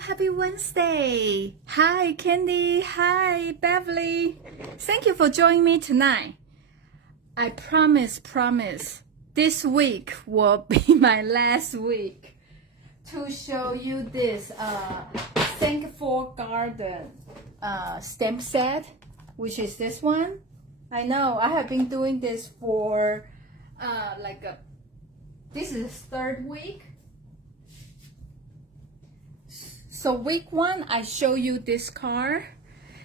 Happy Wednesday. Hi, Candy. Hi, Beverly. Thank you for joining me tonight. I promise, this week will be my last week to show you this Thankful Garden stamp set, which is this one. I know I have been doing this for this is third week. So week 1, I show you this card,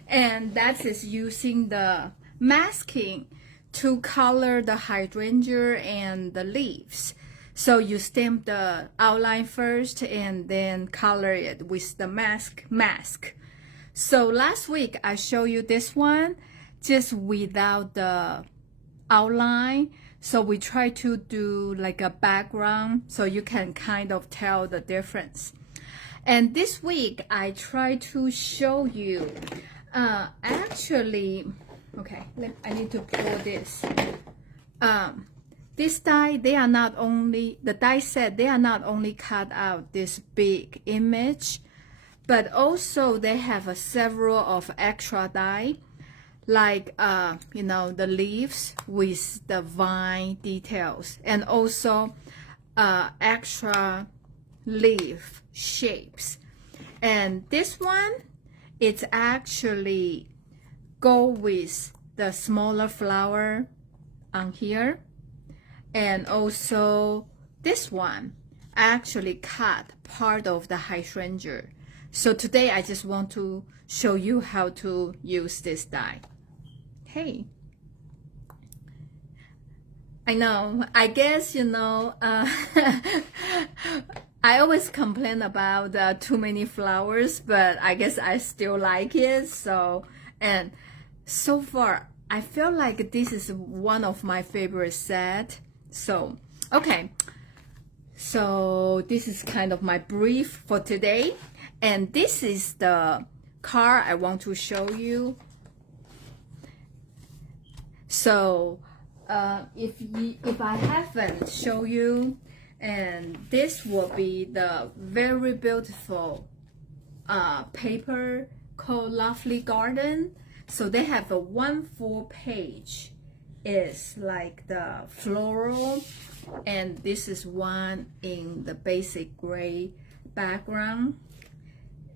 and that is using the masking to color the hydrangea and the leaves. So you stamp the outline first and then color it with the mask. So last week I show you this one just without the outline. So we try to do like a background so you can kind of tell the difference. And this week, I try to show you, actually, okay, I need to pull this. This die, the die set, they are not only cut out this big image, but also they have several of extra die, like, the leaves with the vine details, and also extra leaf shapes. And this one, it's actually go with the smaller flower on here, and also this one actually cut part of the hydrangea. So today I just want to show you how to use this die. Hey, I know, I guess I always complain about too many flowers, but I guess I still like it. So, and so far, I feel like this is one of my favorite set. So, okay. So this is kind of my brief for today. And this is the card I want to show you. So, if I haven't shown you, and this will be the very beautiful paper called Lovely Garden. So they have a 1 full page is like the floral, and this is one in the basic gray background,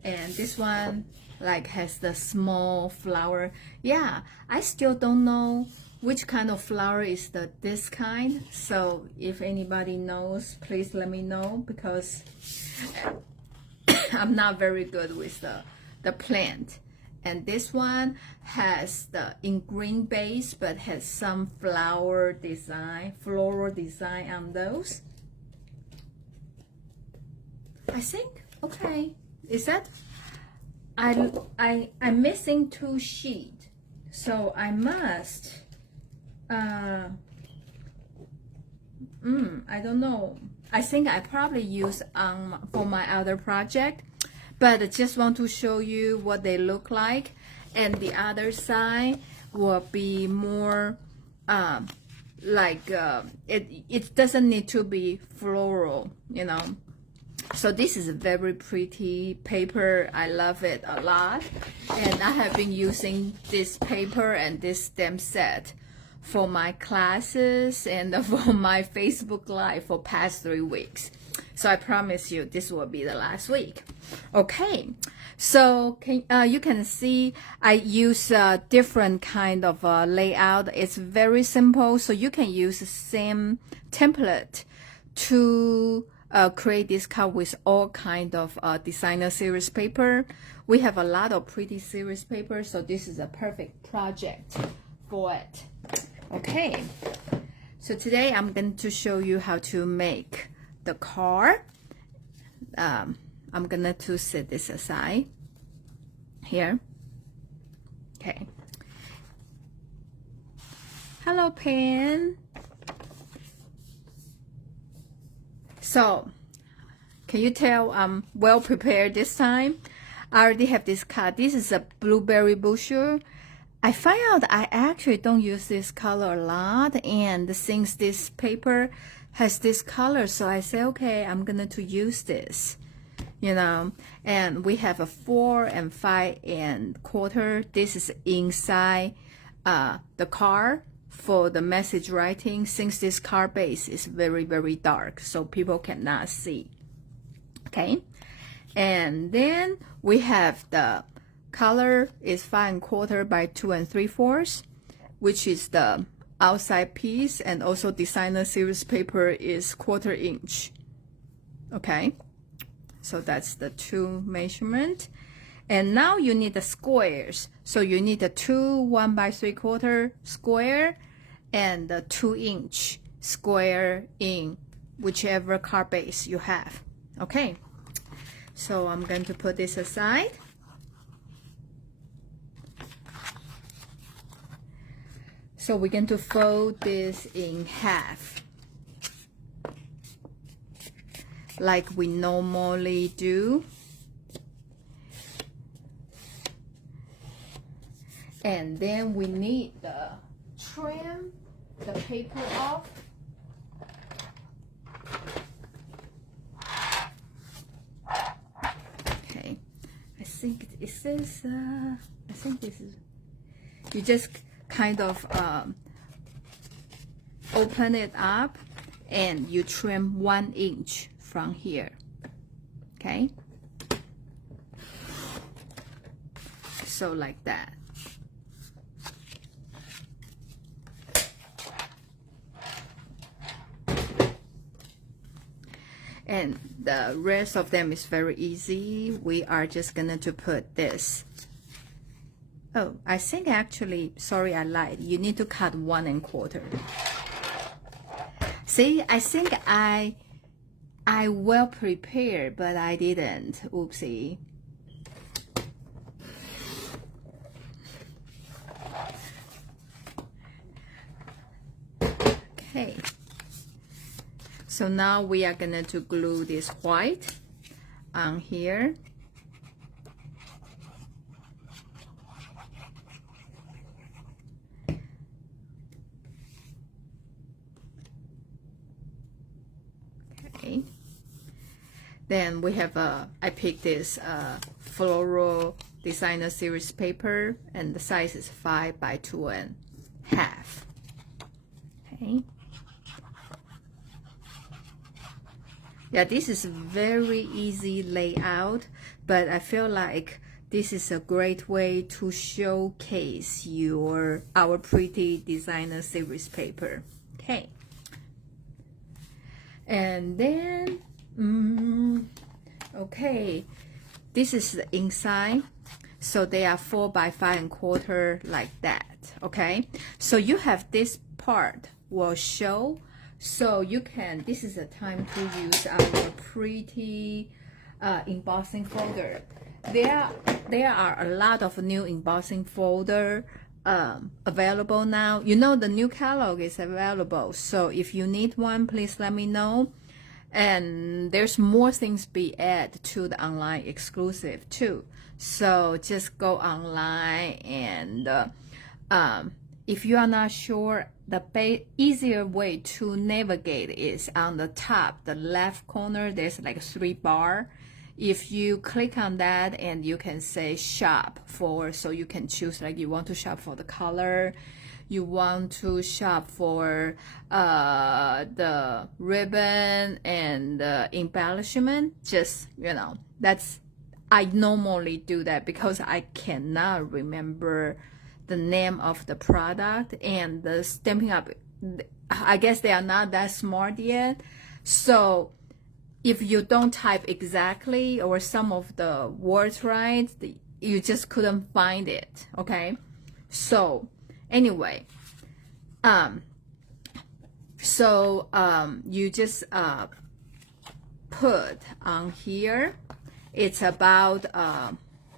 and this one like has the small flower. Yeah, I still don't know which kind of flower is this kind. So if anybody knows, please let me know, because I'm not very good with the plant. And this one has the in green base, but has some floral design on those. I think, okay, is that, I'm missing 2 sheets, so I must, I don't know. I think I probably use for my other project, but I just want to show you what they look like. And the other side will be more it doesn't need to be floral, So this is a very pretty paper. I love it a lot, and I have been using this paper and this stamp set for my classes and for my Facebook Live for past 3 weeks. So I promise you this will be the last week. Okay, so you can see I use a different kind of layout. It's very simple, so you can use the same template to create this card with all kind of designer series paper. We have a lot of pretty series paper, so this is a perfect project for it. Okay, so today I'm going to show you how to make the card. I'm gonna to set this aside here. Okay. Hello, Pen. So, can you tell I'm well prepared this time? I already have this card. This is a blueberry bush. I find out I actually don't use this color a lot, and since this paper has this color, so I say, okay, I'm gonna to use this. you know, and we have a 4 and 5 and quarter. This is inside the card for the message writing, since this card base is very, very dark, so people cannot see. Okay, and then we have the color is 5 and quarter by 2 and 3/4, which is the outside piece, and also designer series paper is 1/4 inch. Okay, so that's the 2 measurement. And now you need the squares. So you need the 2 1 by 3/4 square and the 2-inch square in whichever card base you have. Okay, so I'm going to put this aside. So we're going to fold this in half, like we normally do. And then we need to trim the paper off. Okay, I think it says, I think this is, you just kind of open it up and you trim 1 inch from here. Okay, so like that. And the rest of them is very easy. We are just gonna to put this. Oh, I think actually, sorry, I lied. You need to cut 1 1/4. See, I think I well prepared, but I didn't. Oopsie. Okay. So now we are going to glue this white on here. Okay. Then we have I picked this floral designer series paper, and the size is 5 by 2 1/2. Okay. Yeah, this is very easy layout, but I feel like this is a great way to showcase our pretty designer series paper. Okay. And then, okay, this is the inside. So they are 4 by 5 1/4 like that. Okay. So you have this part will show. So you can, this is a time to use our pretty embossing folder. There are a lot of new embossing folder available now. You know, the new catalog is available. So if you need one, please let me know. And there's more things be added to the online exclusive too. So just go online, and if you are not sure, the easier way to navigate is on the top, the left corner, there's like 3 bar. If you click on that, and you can say shop for, so you can choose, like, you want to shop for the color, you want to shop for the ribbon and the embellishment. Just, you know, that's, I normally do that because I cannot remember the name of the product, and the Stampin' Up, I guess they are not that smart yet. So if you don't type exactly or some of the words right, you just couldn't find it. Okay, so anyway, you just put on here, it's about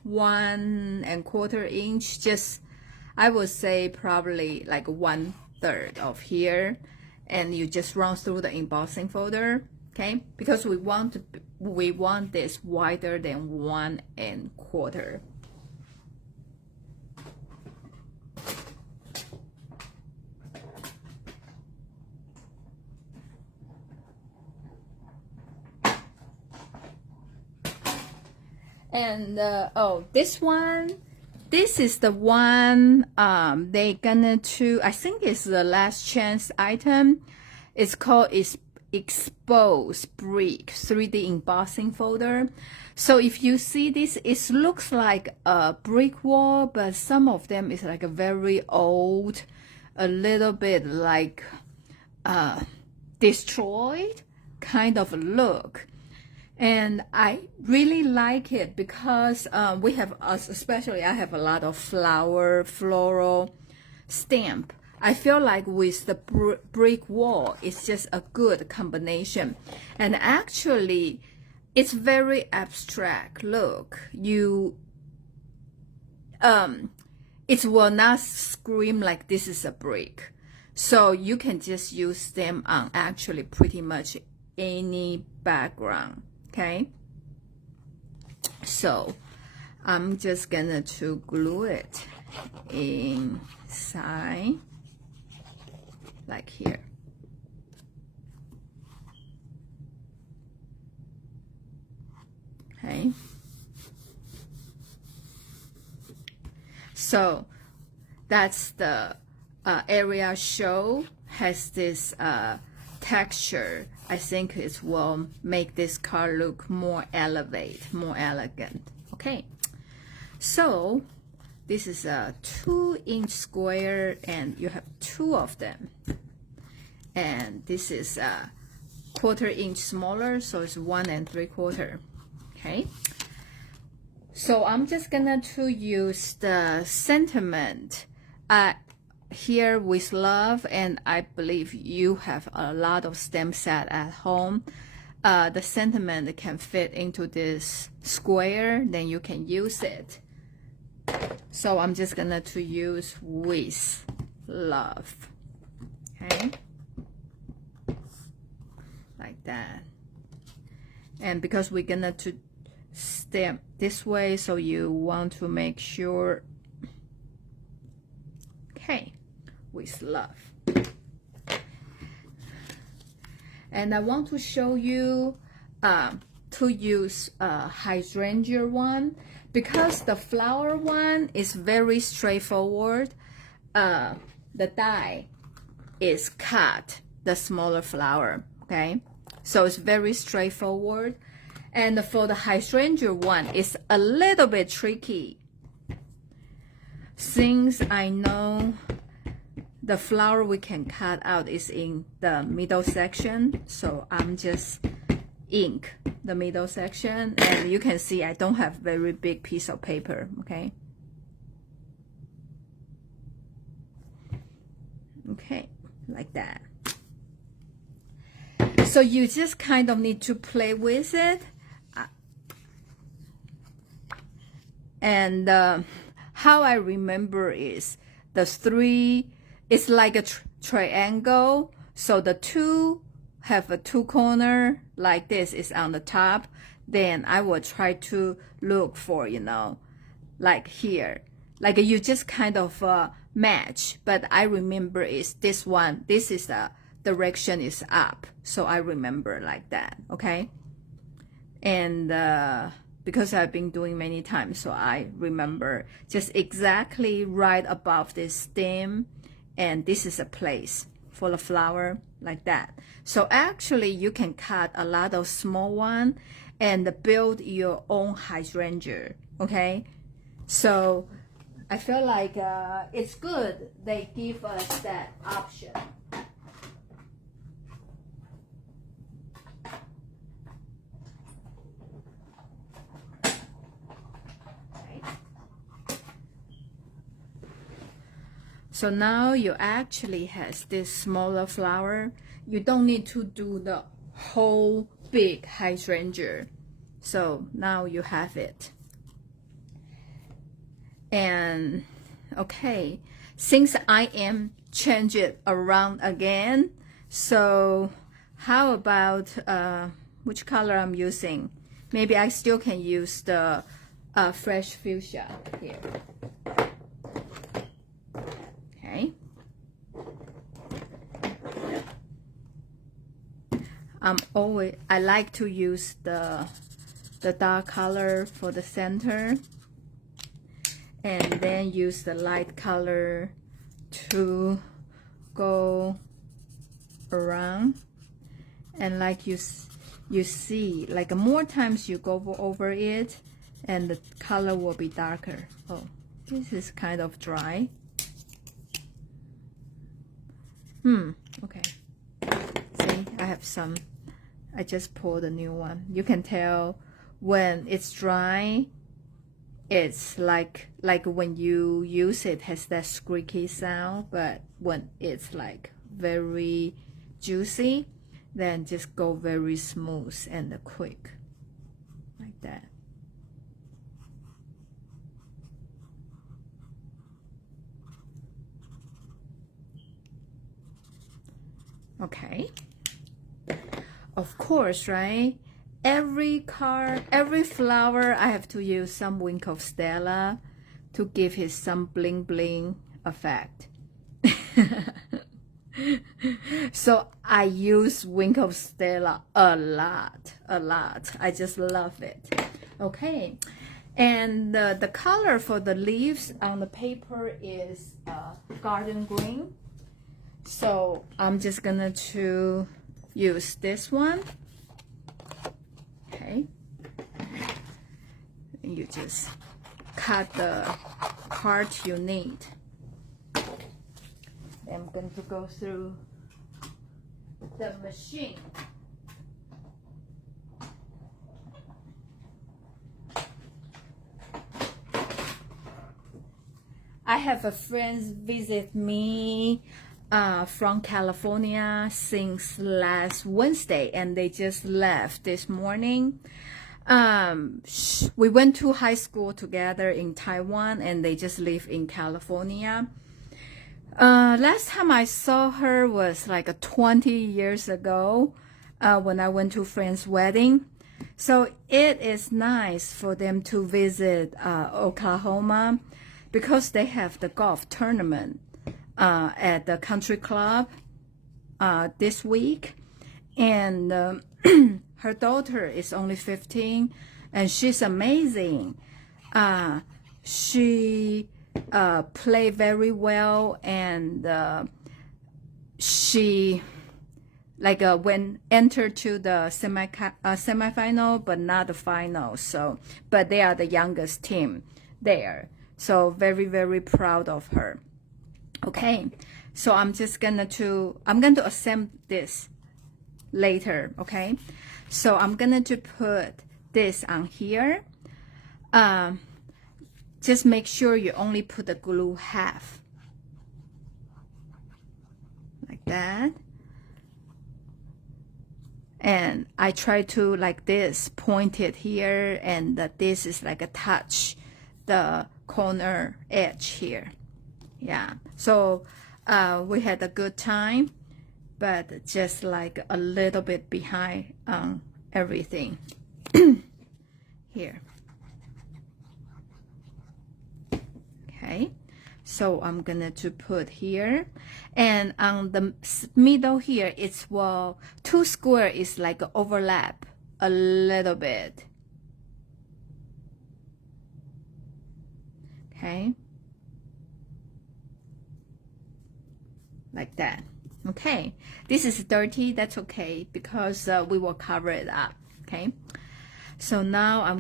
1 1/4 inch, just I would say probably like 1/3 of here, and you just run through the embossing folder. Okay, because we want this wider than 1 1/4. And oh, this is the one they gonna to, I think it's the last chance item. It's called Expose Brick 3D embossing folder. So if you see this, it looks like a brick wall, but some of them is like a very old, a little bit like destroyed kind of look. And I really like it because we have, especially I have a lot of floral stamp. I feel like with the brick wall, it's just a good combination. And actually, it's very abstract look. It will not scream like this is a brick. So you can just use them on actually pretty much any background. Okay, so I'm just gonna to glue it inside like here. Okay, so that's the area show has this texture. I think it will make this car look more elevate, more elegant. Okay, so this is a 2-inch square and you have 2 of them. And this is a 1/4 inch smaller, so it's 1 3/4. Okay, so I'm just gonna to use the sentiment here with love, and I believe you have a lot of stamp set at home. The sentiment can fit into this square, then you can use it. So I'm just gonna to use with love. Okay, like that. And because we're gonna to stamp this way, so you want to make sure. Okay, with love. And I want to show you to use a hydrangea one, because the flower one is very straightforward. The die is cut the smaller flower. Okay, so it's very straightforward. And for the hydrangea one, it's a little bit tricky, since I know the flower we can cut out is in the middle section. So I'm just ink the middle section, and you can see I don't have very big piece of paper. Okay, okay, like that. So you just kind of need to play with it. And how I remember is the 3, it's like a triangle. So the 2 have a 2 corner like this is on the top. Then I will try to look for, you know, like here, like you just kind of match. But I remember is this one, this is the direction is up. So I remember like that. Okay. And because I've been doing many times, so I remember just exactly right above this stem, and this is a place for the flower like that. So actually you can cut a lot of small one and build your own hydrangea. Okay, so I feel like it's good they give us that option. So now you actually has this smaller flower. You don't need to do the whole big hydrangea. So now you have it. And okay, since I am change it around again, so how about which color I'm using? Maybe I still can use the fresh fuchsia here. I like to use the the dark color for the center, and then use the light color to go around. And like you see, like more times you go over it, and the color will be darker. Oh, this is kind of dry. Okay. See, I have some. I just poured a new one. You can tell when it's dry, it's like when you use it, has that squeaky sound. But when it's like very juicy, then just go very smooth and quick, like that. Okay. Of course, right? Every flower, I have to use some Wink of Stella to give it some bling bling effect. So I use Wink of Stella a lot. I just love it. Okay, and the color for the leaves on the paper is garden green. So I'm just gonna to use this one. Okay, and you just cut the part you need. I'm going to go through the machine. I have a friend visit me from California since last Wednesday, and they just left this morning. We went to high school together in Taiwan, and they just live in California. Last time I saw her was like 20 years ago when I went to a friend's wedding. So it is nice for them to visit Oklahoma because they have the golf tournament at the country club this week. And her daughter is only 15 and she's amazing. She play very well, and she when entered to the semifinal, but not the final. So, but they are the youngest team there. So very, very proud of her. Okay, so I'm going to assemble this later. Okay, so I'm going to put this on here. Just make sure you only put the glue half, like that. And I try to like this, point it here, and that this is like a touch the corner edge here. Yeah, so we had a good time, but just like a little bit behind on everything here. Okay, so I'm gonna to put here, and on the middle here, it's two square is like overlap a little bit. Okay, like that. Okay, this is dirty, that's okay, because we will cover it up. Okay, so now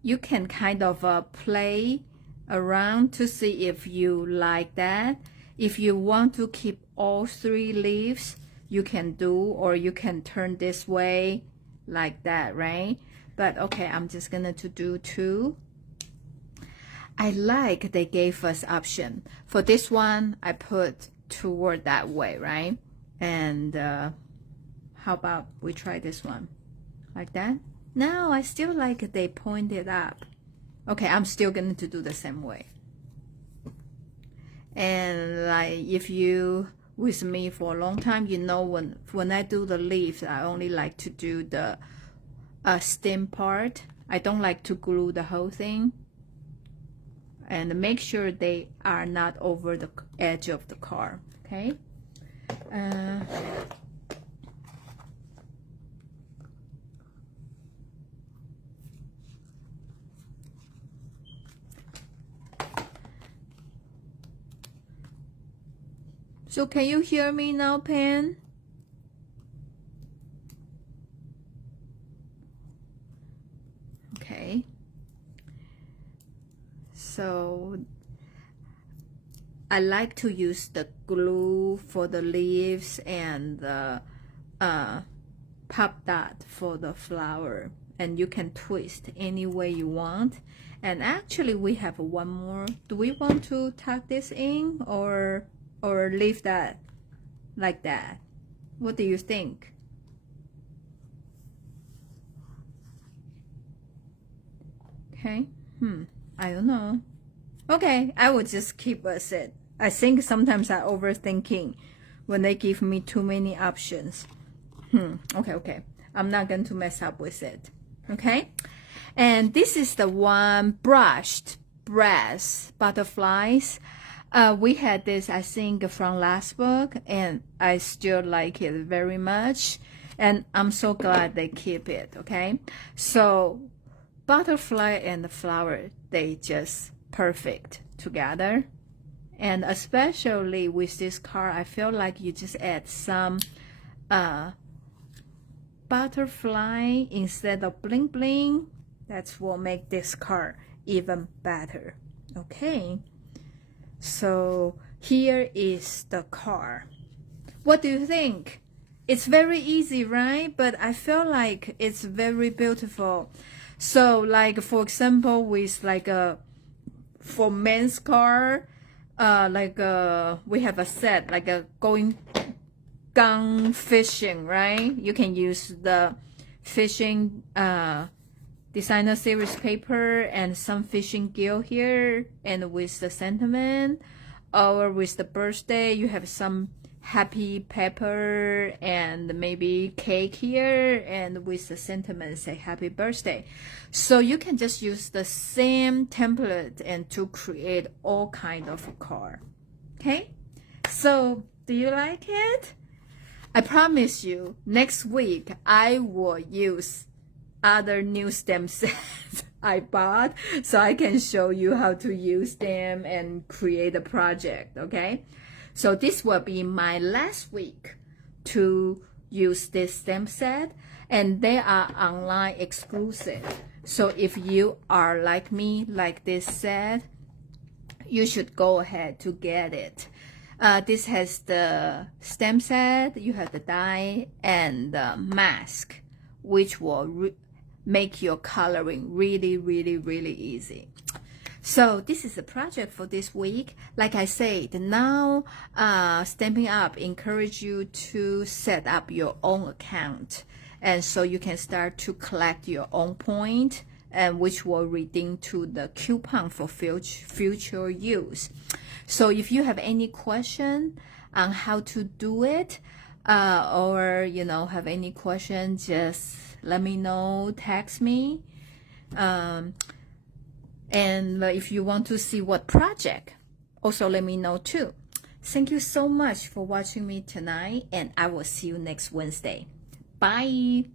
you can kind of play around to see if you like that. If you want to keep all 3 leaves, you can do, or you can turn this way like that, right? But okay, I'm just gonna to do 2. I like they gave us option. For this one, I put toward that way, right? And how about we try this one like that? No, I still like they pointed up. Okay, I'm still going to do the same way. And like if you with me for a long time, you know when I do the leaves, I only like to do the stem part. I don't like to glue the whole thing. And make sure they are not over the edge of the car. Okay. So can you hear me now, Pen? Okay. So I like to use the glue for the leaves and the pop dot for the flower, and you can twist any way you want. And actually we have one more. Do we want to tuck this in or leave that like that? What do you think? Okay. I don't know. Okay, I will just keep as it. I think sometimes I overthinking when they give me too many options. Okay. I'm not going to mess up with it. Okay. And this is the one brushed brass butterflies. We had this, I think, from last book, and I still like it very much. And I'm so glad they keep it. Okay. So butterfly and the flower, they just perfect together. And especially with this card, I feel like you just add some butterfly instead of bling bling. That's what make this card even better. Okay, so here is the card. What do you think? It's very easy, right? But I feel like it's very beautiful. So like, for example, with like for men's card, we have a set like a going fishing, right? You can use the fishing designer series paper and some fishing gear here, and with the sentiment, or with the birthday you have some happy pepper and maybe cake here, and with the sentiment say happy birthday. So you can just use the same template and to create all kind of a card. Okay, so do you like it? I promise you next week I will use other new stamp sets I bought, so I can show you how to use them and create a project. Okay, so this will be my last week to use this stamp set, and they are online exclusive. So if you are like me, like this set, you should go ahead to get it. This has the stamp set, you have the die and the mask, which will make your coloring really, really, really easy. So this is a project for this week. Like I said, now Stampin' Up! Encourage you to set up your own account, and so you can start to collect your own point, and which will redeem to the coupon for future use. So if you have any question on how to do it, or have any question, just let me know, text me. And if you want to see what project, also let me know too. Thank you so much for watching me tonight, and I will see you next Wednesday. Bye.